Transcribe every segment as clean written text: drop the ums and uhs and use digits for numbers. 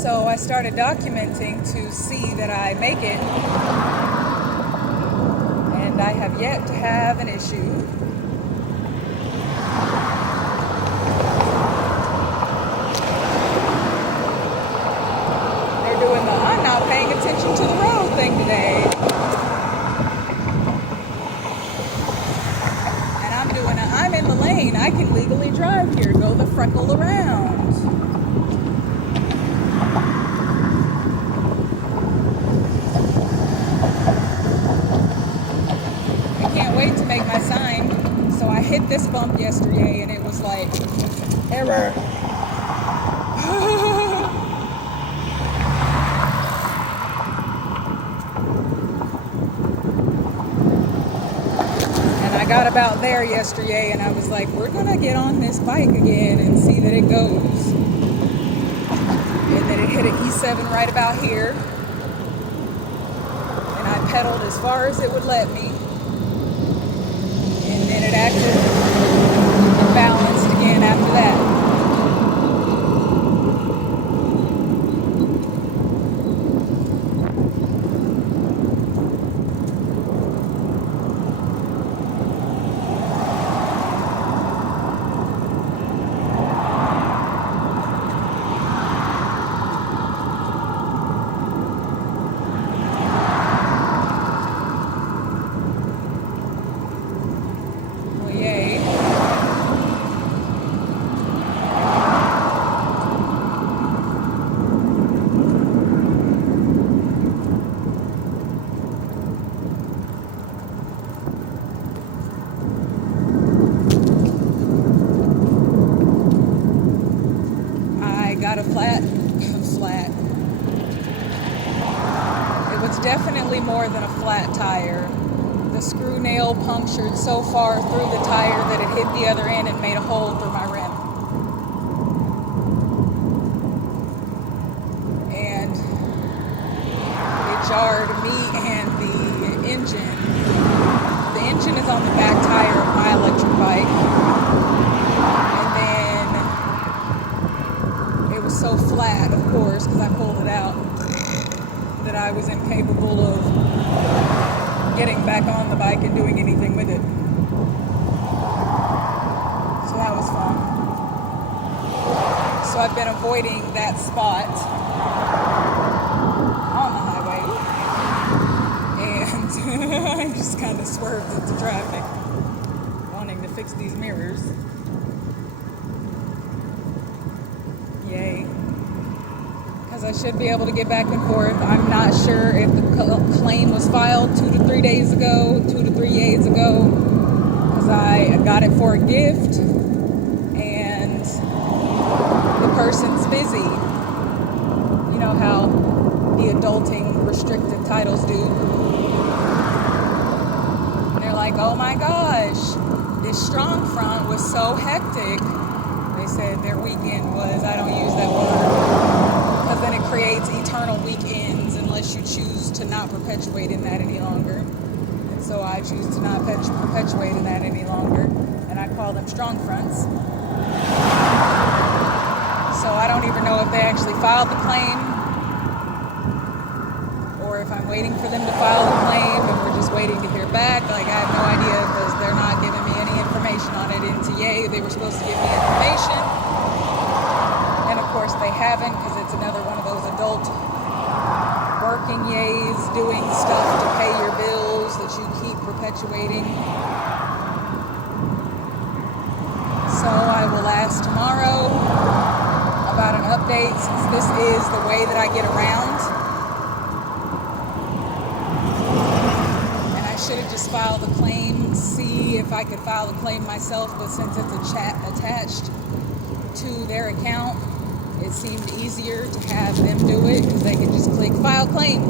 So I started documenting to see that I make it, and I have yet to have an issue. They're doing the I'm not paying attention to the road thing today. And I'm doing a I'm in the lane, I can legally drive here, go the freckle around. Wait to make my sign. So I hit this bump yesterday and it was like error. And I got about there yesterday and I was like, we're gonna get on this bike again and see that it goes. And then it hit an E7 right about here. And I pedaled as far as it would let me. And it acted balanced again after that. Got a flat. It was definitely more than a flat tire. The screw nail punctured so far through the tire that it hit the other end and made a hole through my rim. And it jarred me and the engine. The engine is on the back tire of my electric bike. So flat, of course, because I pulled it out, that I was incapable of getting back on the bike and doing anything with it. So that was fun. So I've been avoiding that spot on the highway. And I just kind of swerved into traffic, wanting to fix these mirrors. Yay. Because I should be able to get back and forth. I'm not sure if the claim was filed 2 to 3 days ago, 2 to 3 days ago, because I got it for a gift and the person's busy. You know how the adulting restrictive titles do. And they're like, oh my gosh, this strong front was so hectic. They said their weekend was, I don't use that word, because then it creates eternal weekends unless you choose to not perpetuate in that any longer. And so I choose to not perpetuate in that any longer, and I call them strong fronts. So I don't even know if they actually filed the claim, or if I'm waiting for them to file the claim and we're just waiting to hear back. Like, I have no idea because they're not giving me any information on it in TA. They were supposed to give me information. And of course they haven't, because it's another one of those adult working yays doing stuff to pay your bills that you keep perpetuating. So I will ask tomorrow about an update, since this is the way that I get around. And I should have just filed the claim, see if I could file the claim myself, but since it's a chat attached to their account, it seemed easier to have them do it, because they can just click file claim,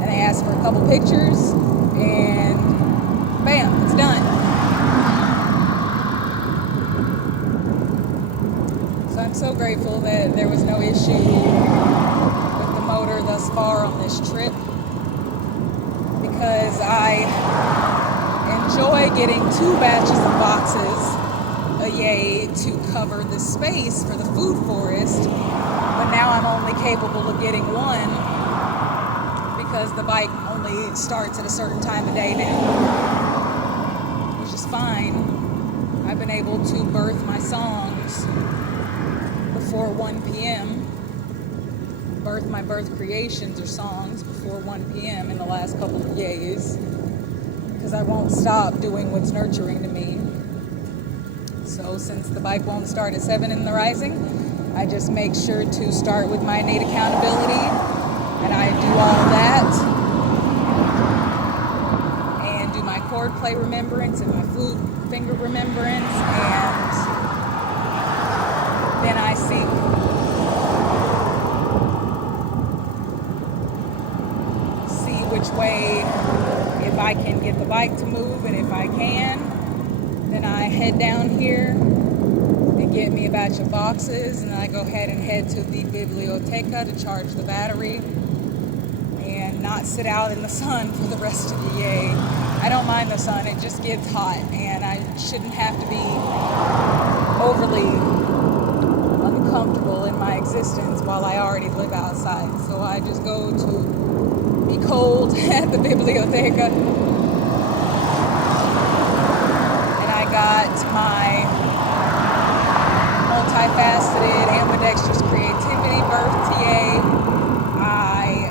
and they ask for a couple pictures, and bam, it's done. So I'm so grateful that there was no issue with the motor thus far on this trip, because I enjoy getting 2 batches of boxes a yay to cover the space for the food forest, but now I'm only capable of getting one because the bike only starts at a certain time of day now, which is fine. I've been able to birth my songs before 1 p.m., birth my birth creations or songs before 1 p.m. in the last couple of yays, because I won't stop doing what's nurturing to me. So since the bike won't start at 7 in the rising, I just make sure to start with my innate accountability, and I do all that, and do my chord play remembrance and my flute finger remembrance, and then I sing. See which way, if I can get the bike to move, and if I can, then I head down here and get me a batch of boxes, and then I go ahead and head to the biblioteca to charge the battery and not sit out in the sun for the rest of the yay. I don't mind the sun, it just gets hot, and I shouldn't have to be overly uncomfortable in my existence while I already live outside. So I just go to be cold at the biblioteca, and I got my multi-faceted ambidextrous creativity birth TA. I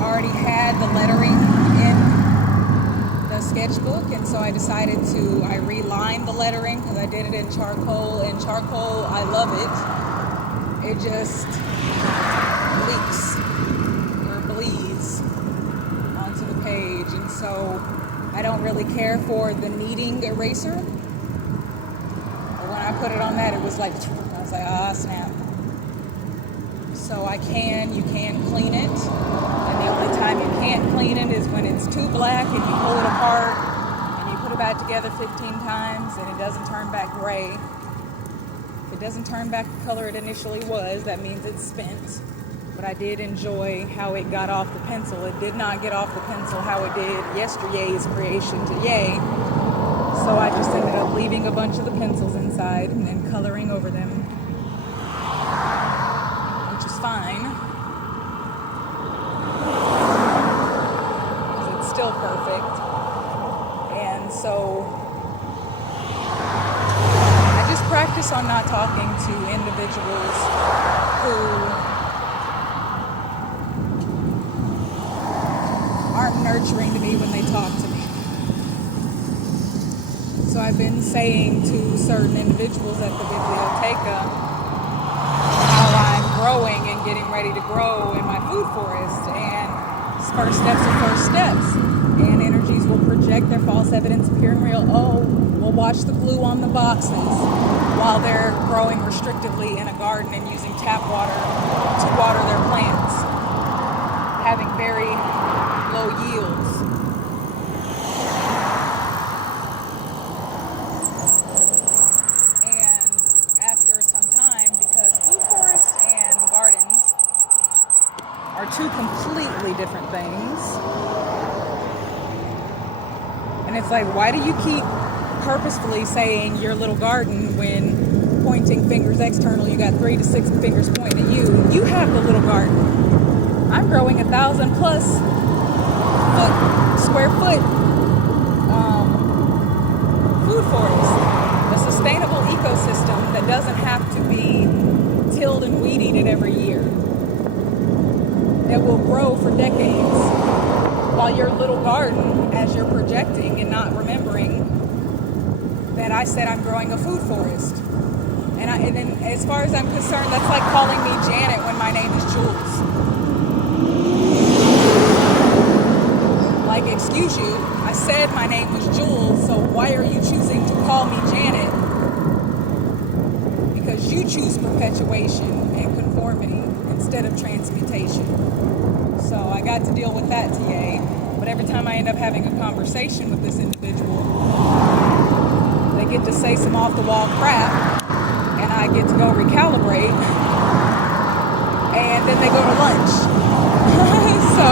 already had the lettering in the sketchbook, and so I decided I relined the lettering because I did it in charcoal, and charcoal, I love it. It just leaks or bleeds onto the page, and so I don't really care for the kneading eraser. But when I put it on that, it was like, I was like, ah, snap. So you can clean it, and the only time you can't clean it is when it's too black and you pull it apart and you put it back together 15 times and it doesn't turn back gray. If it doesn't turn back the color it initially was, that means it's spent. But I did enjoy how it got off the pencil. It did not get off the pencil how it did yesterday's creation today. So I just ended up leaving a bunch of the pencils inside and then coloring over them, which is fine, because it's still perfect. And so I just practice on not talking to individuals who aren't nurturing to me when they talk to me. So I've been saying to certain individuals at the biblioteca how I'm growing and getting ready to grow in my food forest, and first steps are first steps, and energies will project their false evidence appearing real. Oh, we'll watch the glue on the boxes while they're growing restrictively in a garden and using tap water to water their plants, having very low yields. And after some time, because food forests and gardens are two completely different things, and it's like, why do you keep purposefully saying your little garden when pointing fingers external, you got 3 to 6 fingers pointing at you? You have the little garden. I'm growing 1,000 plus square foot food forest, a sustainable ecosystem that doesn't have to be tilled and weed eaten every year, that will grow for decades, while your little garden, as you're projecting and not remembering that I said I'm growing a food forest. And then as far as I'm concerned, that's like calling me Janet when my name is Jules. Like, excuse you, I said my name was Jules, so why are you choosing to call me Janet? Because you choose perpetuation and conformity instead of transmutation. So I got to deal with that TA, but every time I end up having a conversation with this individual, they get to say some off-the-wall crap, and I get to go recalibrate, and then they go to lunch. So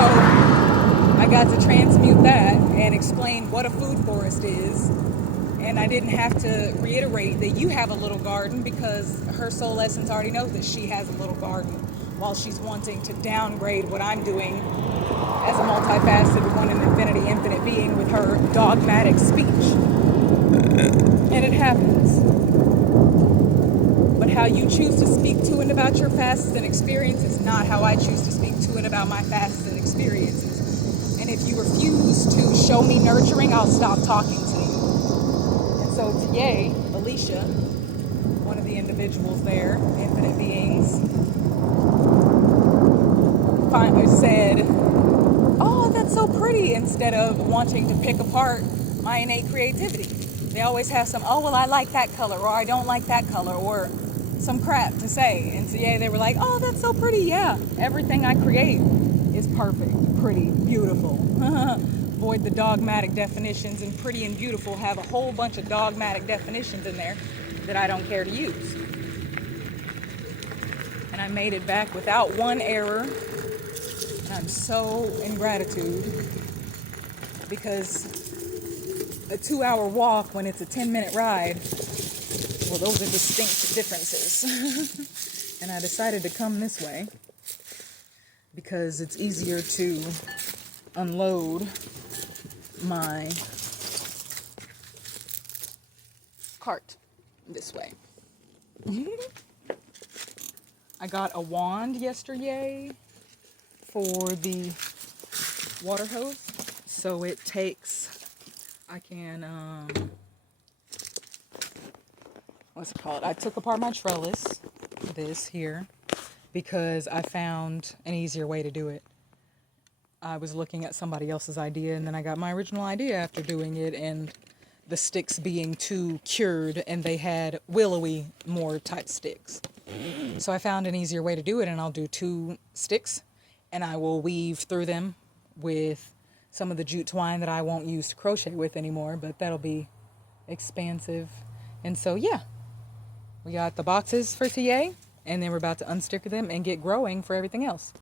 I got to transmute that and explain what a food forest is And I didn't have to reiterate that you have a little garden, because her soul essence already knows that she has a little garden, while she's wanting to downgrade what I'm doing as a multifaceted one in infinity infinite being with her dogmatic speech. And it happens. But how you choose to speak to and about your facets and experiences is not how I choose to speak to and about my facets and experiences. And if you refuse to show me nurturing, I'll stop talking to you. And so today, Alicia, one of the individuals there, infinite beings, said, "Oh, that's so pretty," instead of wanting to pick apart my innate creativity. They always have some, "Oh, well, I like that color," or "I don't like that color," or some crap to say. And today they were like, "Oh, that's so pretty." Yeah, everything I create is perfect, pretty, beautiful. Void the dogmatic definitions, and pretty and beautiful have a whole bunch of dogmatic definitions in there that I don't care to use. And I made it back without one error. And I'm so in gratitude, because a 2-hour walk when it's a 10-minute ride, well, those are distinct differences. And I decided to come this way because it's easier to unload my cart this way. I got a wand yesterday for the water hose, so it takes, I can, what's it called? I took apart my trellis, this here, because I found an easier way to do it. I was looking at somebody else's idea, and then I got my original idea after doing it, and the sticks being too cured, and they had willowy more type sticks. So I found an easier way to do it, and I'll do 2 sticks, and I will weave through them with some of the jute twine that I won't use to crochet with anymore, but that'll be expansive. And so, yeah, we got the boxes for TA, and then we're about to unsticker them and get growing for everything else.